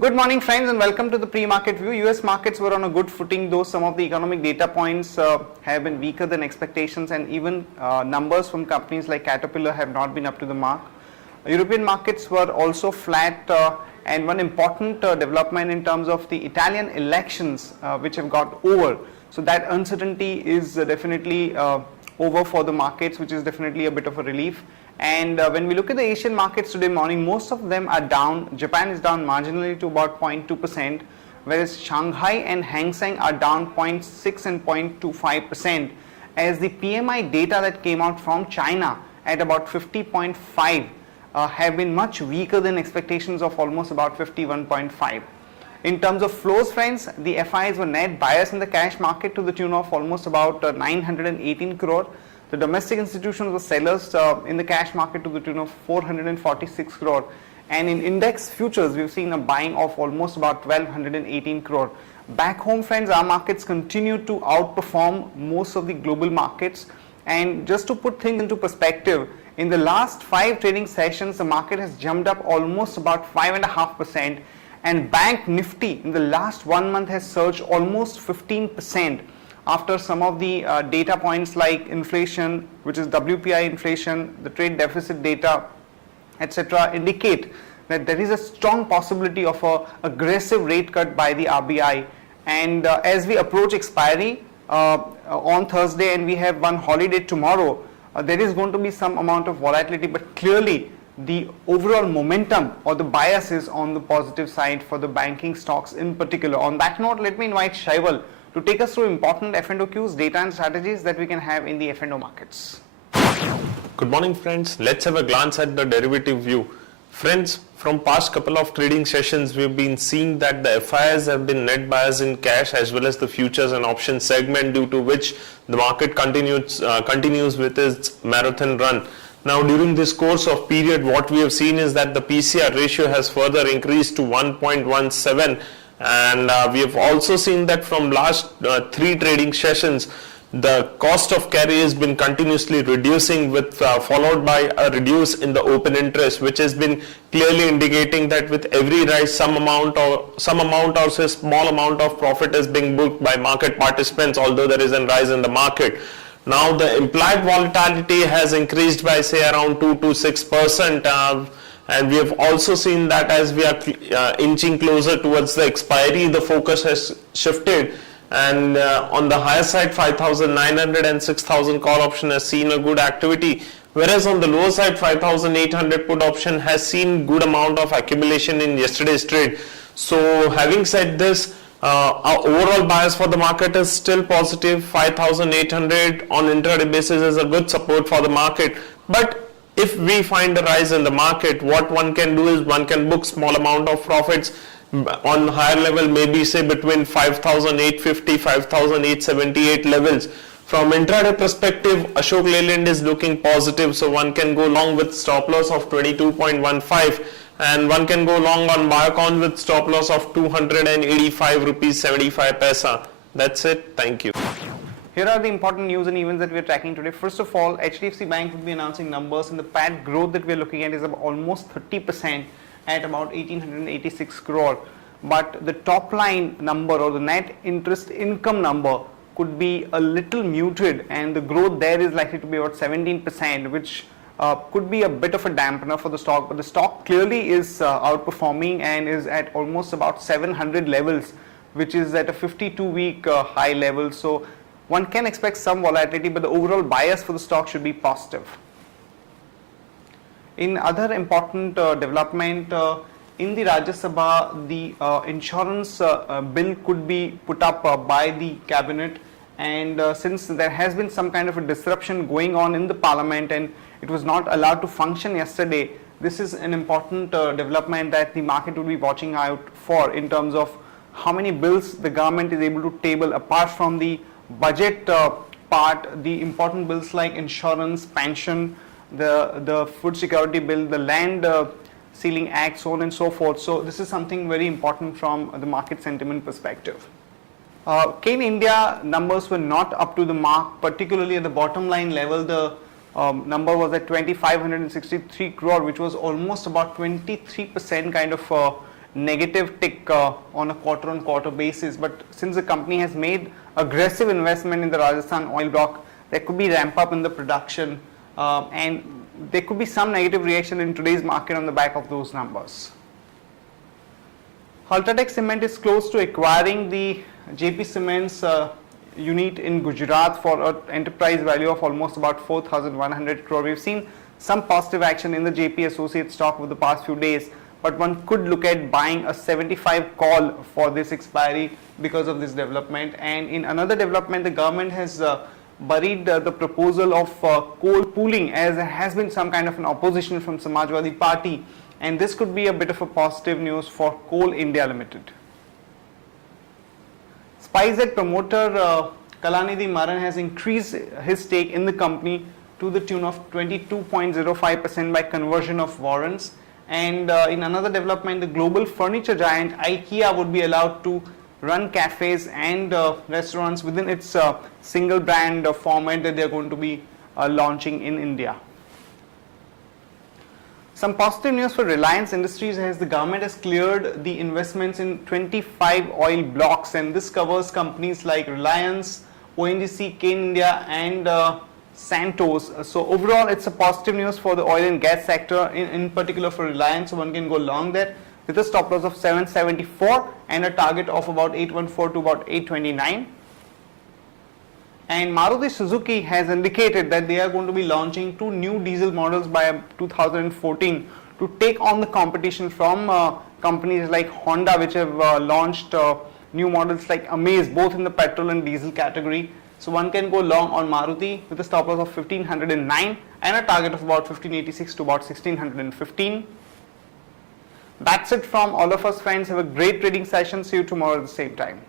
Good morning, friends, and welcome to the pre-market view. US markets were on a good footing, though some of the economic data points have been weaker than expectations, and even numbers from companies like Caterpillar have not been up to the mark. European markets were also flat, and one important development in terms of the Italian elections, which have got over. So that uncertainty is definitely over for the markets, which is definitely a bit of a relief. And when we look at the Asian markets today morning, most of them are down. Japan is down marginally to about 0.2%, whereas Shanghai and Hang Seng are down 0.6 and 0.25%, as the PMI data that came out from China at about 50.5 have been much weaker than expectations of almost about 51.5. In terms of flows, friends, the FIs were net buyers in the cash market to the tune of almost about 918 crore. The domestic institutions were sellers in the cash market to the tune of 446 crore. And in index futures, we've seen a buying of almost about 1218 crore. Back home, friends, our markets continue to outperform most of the global markets. And just to put things into perspective, in the last 5 trading sessions, the market has jumped up almost about 5.5%. And Bank Nifty in the last 1 month has surged almost 15%. After some of the data points like inflation, which is WPI inflation, the trade deficit data, etc., indicate that there is a strong possibility of an aggressive rate cut by the RBI. And as we approach expiry on Thursday and we have one holiday tomorrow, there is going to be some amount of volatility, but clearly the overall momentum or the bias is on the positive side for the banking stocks in particular. On that note, let me invite Shaival to take us through important F&O cues, data and strategies that we can have in the F&O markets. Good morning, friends. Let's have a glance at the derivative view. Friends, from past couple of trading sessions, we've been seeing that the FIs have been net buyers in cash as well as the futures and options segment, due to which the market continues with its marathon run. Now, during this course of period, what we have seen is that the PCR ratio has further increased to 1.17. And we have also seen that from last 3 trading sessions, the cost of carry has been continuously reducing, with followed by a reduce in the open interest, which has been clearly indicating that with every rise, some amount or say small amount of profit is being booked by market participants, although there is a rise in the market. Now the implied volatility has increased by say around 2 to 6%. And we have also seen that as we are inching closer towards the expiry, the focus has shifted. And on the higher side, 5,900 and 6,000 call option has seen a good activity. Whereas on the lower side, 5,800 put option has seen good amount of accumulation in yesterday's trade. So having said this, our overall bias for the market is still positive. 5,800 on intraday basis is a good support for the market. But if we find a rise in the market, what one can do is one can book small amount of profits on higher level, maybe say between 5,850, 5,878 levels. From intraday perspective, Ashok Leyland is looking positive, so one can go long with stop loss of 22.15, and one can go long on Biocon with stop loss of 285 rupees 75 paisa. That's it. Thank you. Here are the important news and events that we are tracking today. First of all, HDFC Bank will be announcing numbers, and the PAT growth that we are looking at is about almost 30% at about 1,886 crore. But the top line number or the net interest income number could be a little muted, and the growth there is likely to be about 17%, which could be a bit of a dampener for the stock. But the stock clearly is outperforming and is at almost about 700 levels, which is at a 52-week high level. So one can expect some volatility, but the overall bias for the stock should be positive. In other important development, in the Rajya Sabha, the insurance bill could be put up by the cabinet, and since there has been some kind of a disruption going on in the parliament and it was not allowed to function yesterday, this is an important development that the market will be watching out for in terms of how many bills the government is able to table apart from the budget part. The important bills like insurance, pension, the food security bill, the land ceiling act, so on and so forth. So this is something very important from the market sentiment perspective. Kane India numbers were not up to the mark, particularly at the bottom line level. The number was at 2,563 crore, which was almost about 23% kind of negative tick on a quarter-on-quarter basis. But since the company has made aggressive investment in the Rajasthan oil block, there could be ramp up in the production and there could be some negative reaction in today's market on the back of those numbers. Ultratech Cement is close to acquiring the JP Cement's unit in Gujarat for an enterprise value of almost about 4,100 crore. We've seen some positive action in the JP Associates stock over the past few days, but one could look at buying a 75 call for this expiry because of this development. And in another development, the government has buried the proposal of coal pooling, as there has been some kind of an opposition from Samajwadi Party, and this could be a bit of a positive news for Coal India Limited. SpiceJet promoter Kalanidhi Maran has increased his stake in the company to the tune of 22.05% by conversion of warrants. And in another development, the global furniture giant IKEA would be allowed to run cafes and restaurants within its single brand format that they are going to be launching in India. Some positive news for Reliance Industries as the government has cleared the investments in 25 oil blocks, and this covers companies like Reliance, ONGC, Cain India and Santos. So overall it's a positive news for the oil and gas sector, in particular for Reliance. So one can go long there with a stop loss of 774 and a target of about 814 to about 829. And Maruti Suzuki has indicated that they are going to be launching 2 new diesel models by 2014 to take on the competition from companies like Honda, which have launched new models like Amaze, both in the petrol and diesel category. So one can go long on Maruti with a stop loss of 1509 and a target of about 1586 to about 1615. That's it from all of us, friends. Have a great trading session. See you tomorrow at the same time.